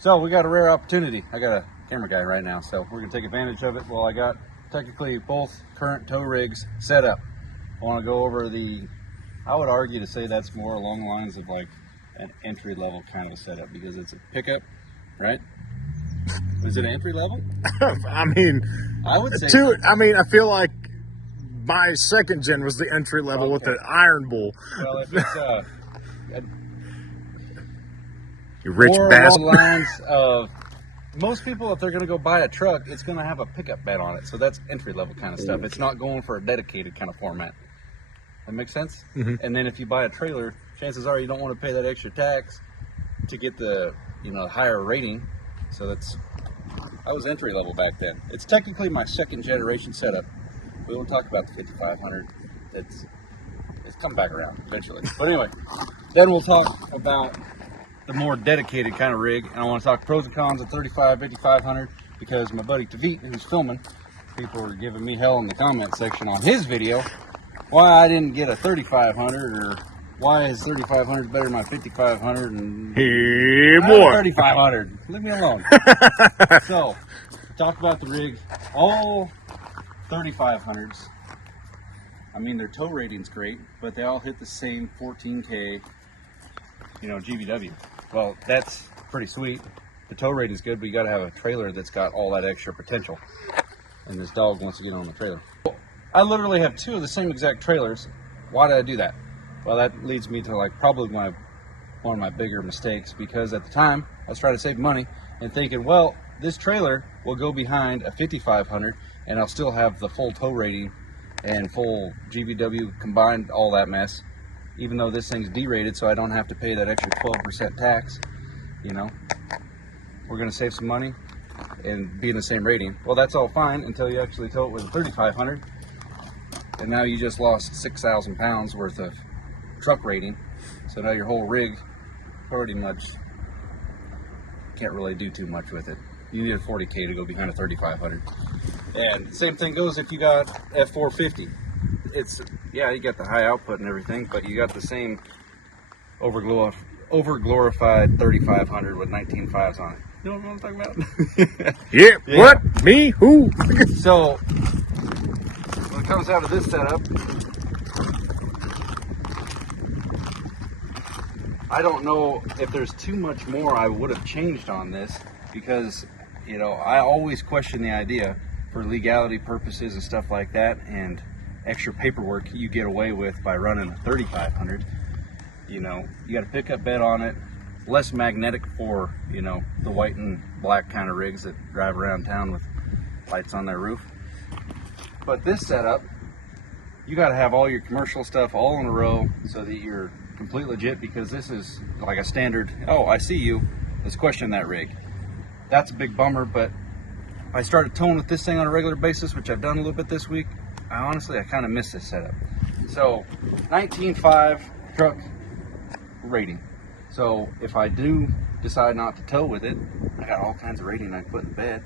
So we got a rare opportunity. I got a camera guy right now, so we're gonna take advantage of it. Well, I got technically both current tow rigs set up. I want to go over I would argue to say that's more along the lines of like an entry level kind of a setup, because it's a pickup, right? Is it entry level? I mean, I would say I feel like my second gen was the entry level with the Iron Bull. Well, if it's you rich more bastard. along the lines of most people, if they're going to go buy a truck, it's going to have a pickup bed on it. So that's entry level kind of stuff. It's not going for a dedicated kind of format. That makes sense? Mm-hmm. And then if you buy a trailer, chances are you don't want to pay that extra tax to get the higher rating. So I was entry level back then. It's technically my second generation setup. We won't talk about the 5500. It's come back around eventually. But anyway, then we'll talk about the more dedicated kind of rig, and I want to talk pros and cons of 5500, because my buddy Tavit, who's filming, people were giving me hell in the comment section on his video why I didn't get a 3500, or why is 3500 better than my 5500, and hey boy, 3500. Leave me alone. So talk about the rig. All 3500s, I mean, their tow rating's great, but they all hit the same 14K GVW. Well, that's pretty sweet. The tow rating's good, but you got to have a trailer that's got all that extra potential. And this dog wants to get on the trailer. I literally have two of the same exact trailers. Why did I do that? Well, that leads me to probably one of my bigger mistakes, because at the time I was trying to save money and thinking, well, this trailer will go behind a 5500 and I'll still have the full tow rating and full GVW combined, all that mess, even though this thing's derated, so I don't have to pay that extra 12% tax. We're going to save some money and be in the same rating. Well, that's all fine until you actually tow it with a 3500, and now you just lost 6,000 pounds worth of truck rating. So now your whole rig pretty much can't really do too much with it. You need a 40K to go behind a 3500. And the same thing goes if you got F450. You got the high output and everything, but you got the same over-glorified 3500 with 19.5s on it. You know what I'm talking about? Yeah. What? Me? Who? So when it comes out of this setup, I don't know if there's too much more I would have changed on this, because I always question the idea for legality purposes and stuff like that, and extra paperwork you get away with by running a 3500. You got a pickup bed on it, less magnetic for the white and black kind of rigs that drive around town with lights on their roof. But this setup, you got to have all your commercial stuff all in a row so that you're complete legit, because this is like a standard, oh, I see you, let's question that rig. That's a big bummer. But I started towing with this thing on a regular basis, which I've done a little bit this week. I kind of miss this setup. So 19.5 truck rating. So if I do decide not to tow with it, I got all kinds of rating I can put in the bed.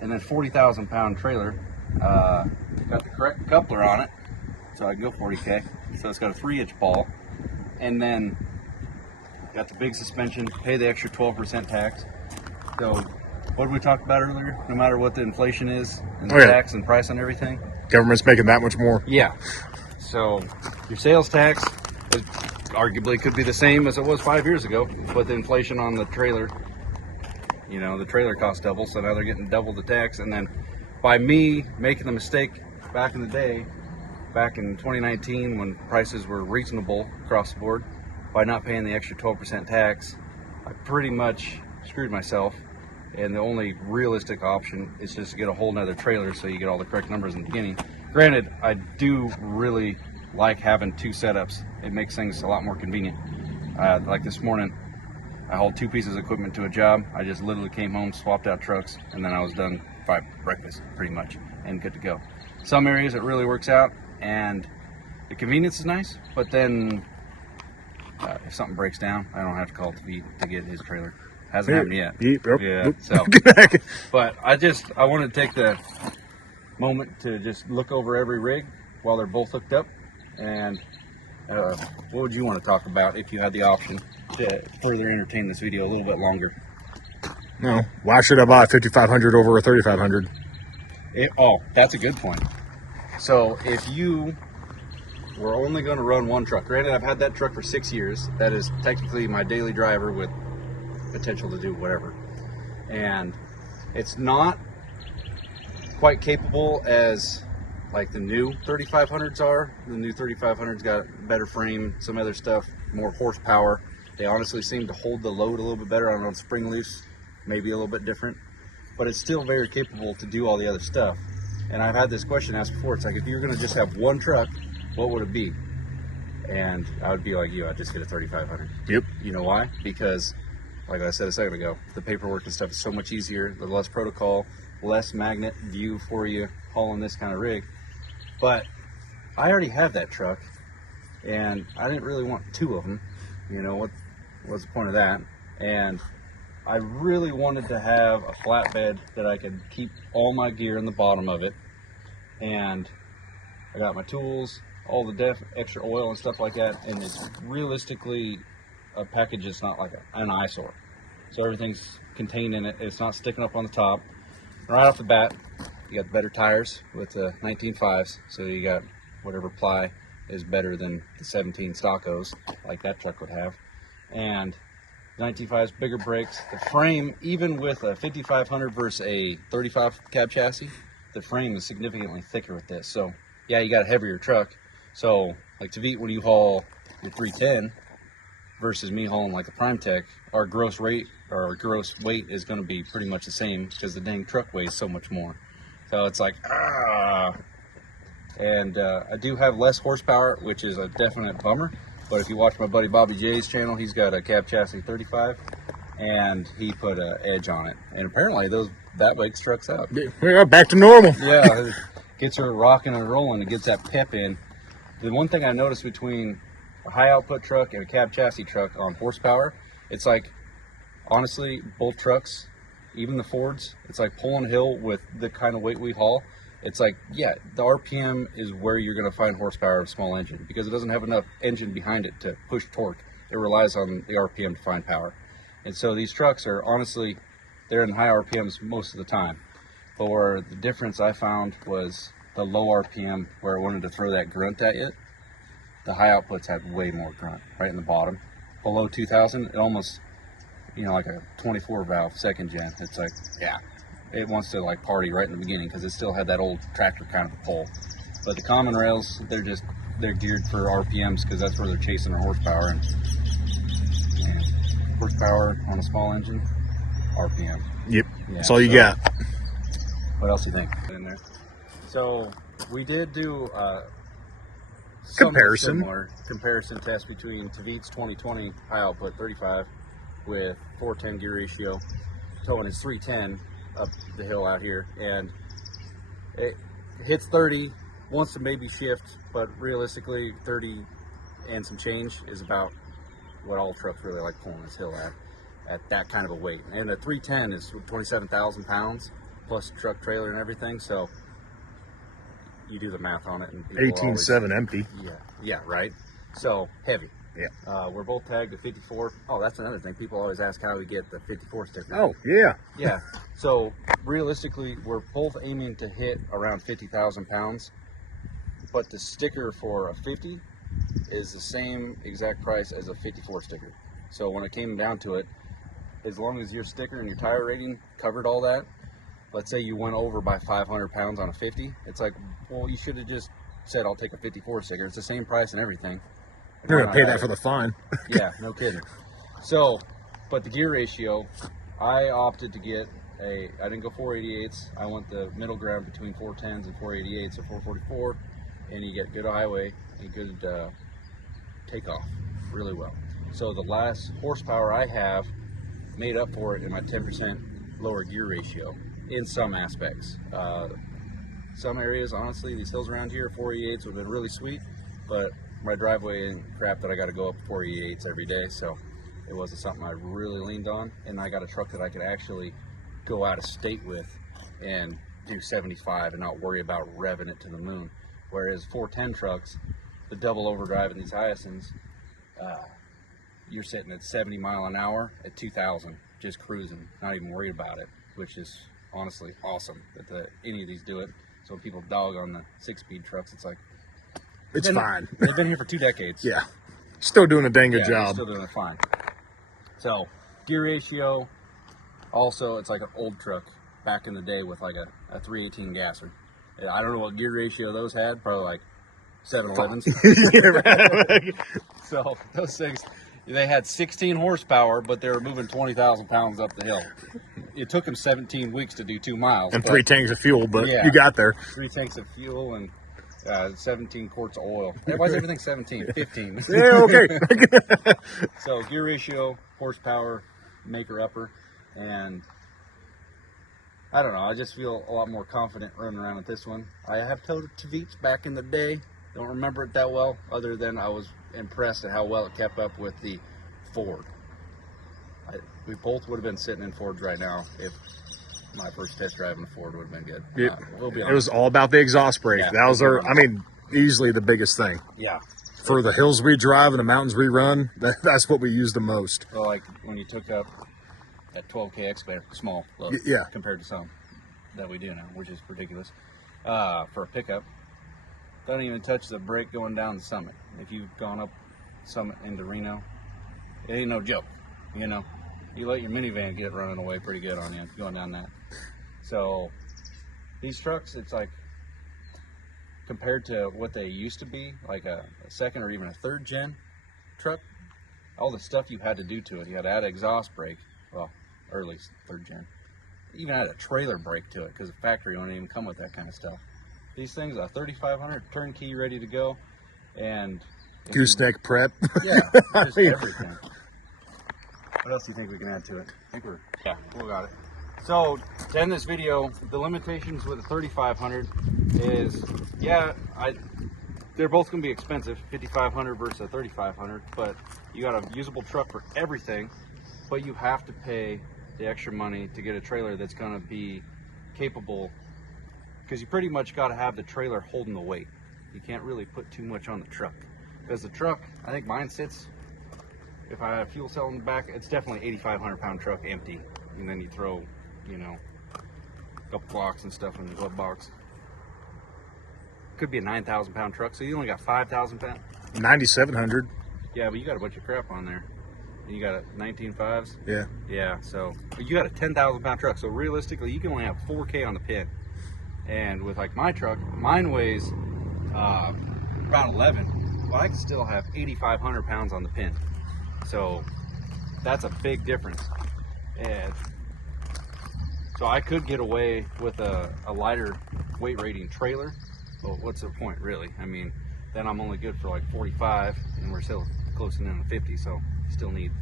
And then 40,000 pound trailer, got the correct coupler on it, so I can go 40K. So it's got a 3-inch ball. And then got the big suspension, pay the extra 12% tax. So what did we talk about earlier? No matter what the inflation is and the tax and price and everything, government's making that much more. Yeah. So your sales tax arguably could be the same as it was 5 years ago, but the inflation on the trailer, the trailer cost double, so now they're getting double the tax. And then by me making the mistake back in the day, back in 2019, when prices were reasonable across the board, by not paying the extra 12% tax, I pretty much screwed myself. And the only realistic option is just to get a whole nother trailer so you get all the correct numbers in the beginning. Granted, I do really like having two setups. It makes things a lot more convenient. Like this morning, I hauled 2 pieces of equipment to a job. I just literally came home, swapped out trucks, and then I was done by breakfast pretty much and good to go. Some areas it really works out and the convenience is nice, but then if something breaks down, I don't have to call to get his trailer. Hasn't happened yet. Yeah. So, but I want to take the moment to just look over every rig while they're both hooked up. And what would you want to talk about if you had the option to further entertain this video a little bit longer? No. Why should I buy a 5500 over a 3500? Oh, that's a good point. So if you were only going to run one truck, granted I've had that truck for 6 years. That is technically my daily driver with potential to do whatever. And it's not quite capable as like the new 3500s are. The new 3500s got better frame, some other stuff, more horsepower. They honestly seem to hold the load a little bit better. I don't know, spring loose, maybe a little bit different, but it's still very capable to do all the other stuff. And I've had this question asked before. It's like, if you're going to just have one truck, what would it be? And I would be like you, I'd just get a 3500. Yep. You know why? Because, like I said a second ago, the paperwork and stuff is so much easier. The less protocol, less magnet view for you hauling this kind of rig. But I already have that truck, and I didn't really want two of them. You know, what's the point of that? And I really wanted to have a flatbed that I could keep all my gear in the bottom of it. And I got my tools, all the extra oil and stuff like that. And it's realistically a package that's not like an eyesore. So everything's contained in it. It's not sticking up on the top. Right off the bat, you got better tires with the 19.5s. So you got whatever ply is better than the 17 stockos like that truck would have. And 19.5s, bigger brakes. The frame, even with a 5500 versus a 35 cab chassis, the frame is significantly thicker with this. So yeah, you got a heavier truck. So like Tavit, when you haul your 310 versus me hauling like a Prime Tech, our gross weight is going to be pretty much the same because the dang truck weighs so much more. So it's like, and I do have less horsepower, which is a definite bummer. But if you watch my buddy Bobby J's channel, he's got a cab chassis 35, and he put an edge on it. And apparently that wakes trucks up. Yeah, back to normal. Yeah, it gets her rocking and rolling. It gets that pep in. The one thing I noticed between a high output truck and a cab chassis truck on horsepower, it's like, honestly, both trucks, even the Fords, it's like pulling a hill with the kind of weight we haul. It's like, yeah, the RPM is where you're going to find horsepower of small engine because it doesn't have enough engine behind it to push torque. It relies on the RPM to find power. And so these trucks are, honestly, they're in high RPMs most of the time. But where the difference I found was the low RPM where it wanted to throw that grunt at you. The high outputs had way more grunt right in the bottom. Below 2000, it almost, like a 24 valve second gen. It's like, yeah. It wants to like party right in the beginning because it still had that old tractor kind of pull. But the common rails, they're geared for RPMs because that's where they're chasing their horsepower. And horsepower on a small engine, RPM. Yep, yeah, that's all you got. What else do you think in there? So we did do comparison test between Tavit's 2020 high output 35 with 410 gear ratio, towing his 310 up the hill out here, and it hits 30, wants to maybe shift, but realistically 30 and some change is about what all trucks really like pulling this hill at that kind of a weight. And a 310 is 27,000 pounds plus truck, trailer, and everything, so you do the math on it. And 18.7 empty. Yeah, right. So heavy. Yeah. We're both tagged at 54. Oh, that's another thing. People always ask how we get the 54 sticker. Oh, yeah. Yeah. So realistically, we're both aiming to hit around 50,000 pounds, but the sticker for a 50 is the same exact price as a 54 sticker. So when it came down to it, as long as your sticker and your tire rating covered all that, let's say you went over by 500 pounds on a 50, it's like, well, you should have just said, I'll take a 54 sticker. It's the same price and everything. You're going to pay that for the fine. Yeah, no kidding. So, but the gear ratio, I opted to get I didn't go 488s. I went the middle ground between 410s and 488s, so 444, and you get good highway and good takeoff really well. So the last horsepower I have made up for it in my 10% lower gear ratio in some aspects. Some areas, honestly, these hills around here, 488s would have been really sweet, but my driveway and crap that I got to go up 488s every day, so it wasn't something I really leaned on. And I got a truck that I could actually go out of state with and do 75 and not worry about revving it to the moon. Whereas 410 trucks, the double overdrive in these Hyacins, you're sitting at 70 mile an hour at 2,000, just cruising, not even worried about it, which is honestly awesome that any of these do it. So when people dog on the 6-speed trucks, it's like, It's fine. They've been here for 2 decades. Yeah. Still doing a dang good They're job. still doing it fine. So gear ratio, also it's like an old truck back in the day with like a 318 gasser. I don't know what gear ratio those had, probably like 7-Elevens. Yeah, right. So those things, they had 16 horsepower, but they were moving 20,000 pounds up the hill. It took them 17 weeks to do 2 miles. And 3 tanks of fuel, but Yeah. you got there. 3 tanks of fuel and 17 quarts of oil. Why is everything 17? 15. Yeah, okay. So gear ratio, horsepower, maker-upper, and I don't know, I just feel a lot more confident running around with this one. I have towed Tavits back in the day. Don't remember it that well, other than I was impressed at how well it kept up with the Ford. We both would have been sitting in Fords right now if my first test drive in a Ford would have been good. We'll be honest. It was all about the exhaust brake. Yeah, that was easily the biggest thing. Yeah. For the hills we drive and the mountains we run, that's what we use the most. So like when you took up that 12K excavator, small, look, Yeah. compared to some that we do now, which is ridiculous. For a pickup, don't even touch the brake going down the summit. If you've gone up summit into Reno, it ain't no joke, you know. You let your minivan get running away pretty good on you going down that. So these trucks, it's like compared to what they used to be, like a second or even a 3rd gen truck, all the stuff you had to do to it. You had to add an exhaust brake, well, early 3rd gen. You even had a trailer brake to it because the factory wouldn't even come with that kind of stuff. These things are 3,500 turnkey, ready to go, and Gooseneck prep. yeah, just everything. What else do you think we can add to it? I think we got it. So to end this video, the limitations with the 3,500 is, they're both going to be expensive, 5,500 versus a 3,500, but you got a usable truck for everything, but you have to pay the extra money to get a trailer that's going to be capable, because you pretty much got to have the trailer holding the weight. You can't really put too much on the truck, because the truck, I think mine sits, if I have a fuel cell in the back, it's definitely 8,500 pound truck empty, and then you throw, you know, a couple blocks and stuff in the glove box. Could be a 9,000 pound truck, so you only got 5,000 pounds. 9,700. Yeah, but you got a bunch of crap on there. And you got a 19.5s. Yeah. Yeah, so but you got a 10,000 pound truck, so realistically you can only have 4K on the pin. And with like my truck, mine weighs around 11, but I can still have 8,500 pounds on the pin. So that's a big difference. And so I could get away with a lighter weight rating trailer, but what's the point really? I mean, then I'm only good for like 45 and we're still closing in on 50, so you still need,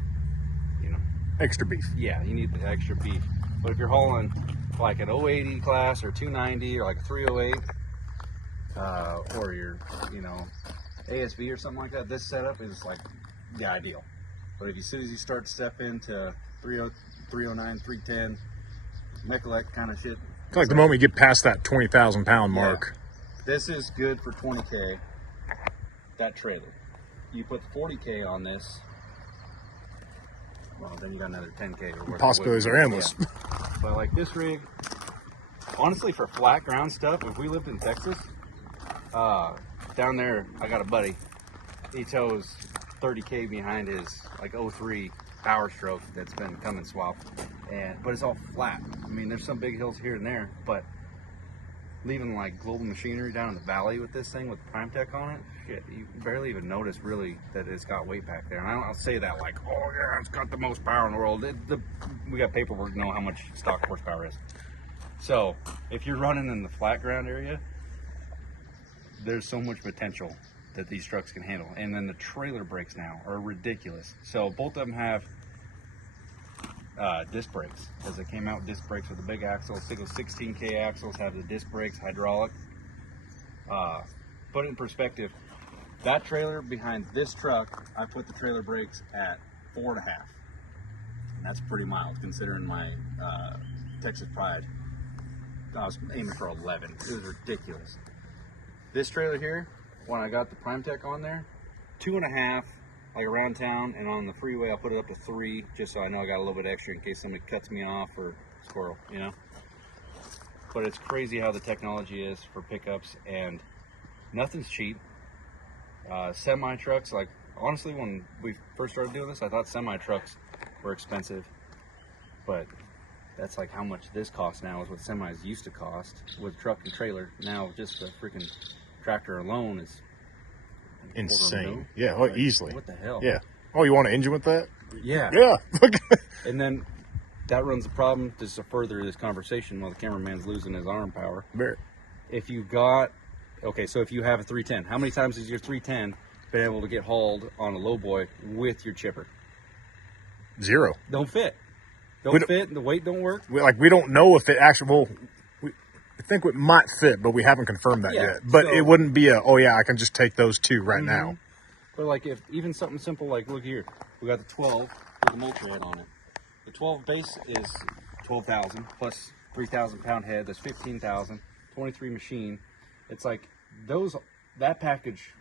you know, Extra beef. yeah, you need the extra beef. But if you're hauling like an 080 class or 290 or like a 308, or your, you know, ASV or something like that, this setup is like the ideal. But if you, as soon as you start to step into 309, 310, Mechalek kind of shit. Like the moment you get past that 20,000 pound mark. This is good for 20K, that trailer. You put 40K on this, well, then you got another 10K or whatever. Possibilities are endless. Yeah. But like this rig, honestly, for flat ground stuff, if we lived in Texas, down there, I got a buddy. He tows 30K behind his like 03 Power Stroke that's been coming swapped, but it's all flat. I mean, there's some big hills here and there, but leaving like Global Machinery down in the valley with this thing with Prime Tech on it, shit, you barely even notice really that it's got weight back there. And I don't say that like, oh yeah, it's got the most power in the world. We got paperwork to know how much stock horsepower is. So if you're running in the flat ground area, there's so much potential that these trucks can handle. And then the trailer brakes now are ridiculous. So both of them have disc brakes, because they came out with disc brakes with the big axles. 16K axles have the disc brakes, hydraulic. Put it in perspective, that trailer behind this truck, I put the trailer brakes at 4.5. And that's pretty mild considering my Texas Pride. I was aiming for 11. It was ridiculous. This trailer here, when I got the Prime Tech on there, 2.5 like around town, and on the freeway I'll put it up to 3, just so I know I got a little bit extra in case somebody cuts me off or squirrel, you know. But it's crazy how the technology is for pickups, and nothing's cheap. Semi trucks, like honestly, when we first started doing this, I thought semi trucks were expensive, but that's like how much this costs now is what semis used to cost with truck and trailer. Now just the freaking tractor alone is insane. Yeah, well, easily. What the hell? Yeah. Oh, you want an engine with that? Yeah. Yeah. And then that runs the problem, just to further this conversation while the cameraman's losing his arm power. If you've got, okay, so if you have a 310, how many times has your 310 been able to get hauled on a lowboy with your chipper? 0. Don't fit. Don't fit, the weight don't work. We don't know if it actually, well, I think it might fit, but we haven't confirmed that yet. But so, it wouldn't be a, oh yeah, I can just take those 2 right now. But like if even something simple like, look here, we got the 12 with the mulcher head on it. The 12 base is 12,000 plus 3,000 pound head. That's 15,000. 23 machine. It's like that package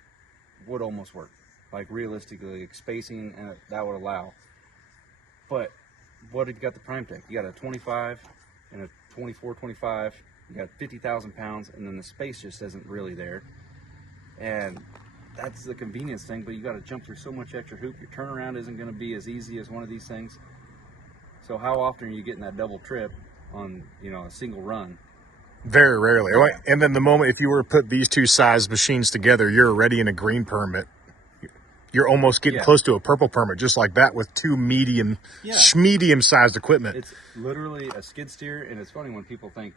would almost work. Like realistically, like spacing that would allow. But what have you got the Prime Tech? You got a 25 and a 24, 25. You got 50,000 pounds, and then the space just isn't really there. And that's the convenience thing, but you got to jump through so much extra hoop. Your turnaround isn't going to be as easy as one of these things. So how often are you getting that double trip on, you know, a single run? Very rarely. Yeah. And then the moment, if you were to put these 2 size machines together, you're already in a green permit. You're almost getting close to a purple permit, just like that, with 2 medium-sized equipment. It's literally a skid steer, and it's funny when people think,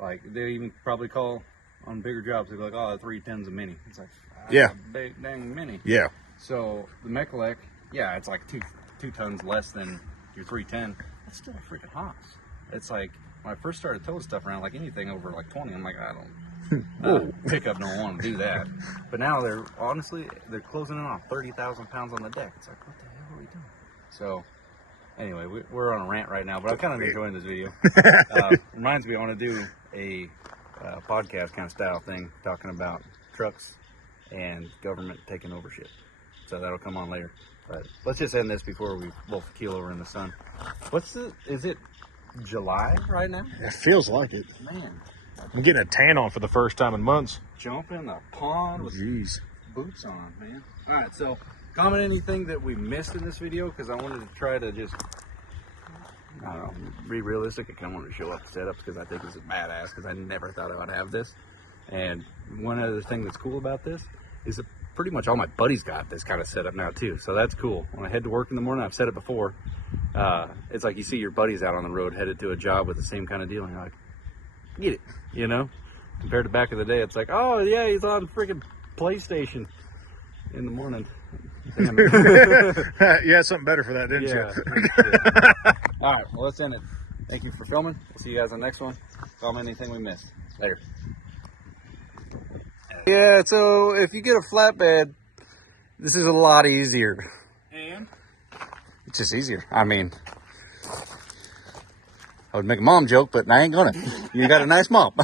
like, they even probably call on bigger jobs, they're like, oh, the 310's a mini. It's like, a big dang mini. Yeah. So the Mechalek, yeah, it's like two tons less than your 310. It's still a freaking Haas. It's like, when I first started towing stuff around, like anything over like 20, I'm like, I don't, pickup don't want to do that. But now they're closing in on 30,000 pounds on the deck. It's like, what the hell are we doing? So anyway, we're on a rant right now, but I'm kind of enjoying this video. Reminds me, I want to do a podcast kind of style thing, talking about trucks and government taking over shit. So that'll come on later. But let's just end this before we both keel over in the sun. Is it July right now? It feels like it. Man. I'm getting a tan on for the first time in months. Jump in the pond with boots on, man. All right, so comment anything that we missed in this video, because I wanted to try to just, I don't know, be realistic. I kind of wanted to show off the setups because I think this is badass, because I never thought I would have this. And one other thing that's cool about this is that pretty much all my buddies got this kind of setup now too. So that's cool. When I head to work in the morning, I've said it before, it's like you see your buddies out on the road headed to a job with the same kind of deal, and you're like, get it, you know? Compared to back in the day, it's like, oh yeah, he's on freaking PlayStation in the morning. Damn it. You had something better for that, didn't you? All right, well, let's end it. Thank you for filming. We'll see you guys on the next one. Comment anything we missed. Later. Yeah, so if you get a flatbed, this is a lot easier. And? It's just easier. I mean, I would make a mom joke, but I ain't gonna. You got a nice mom.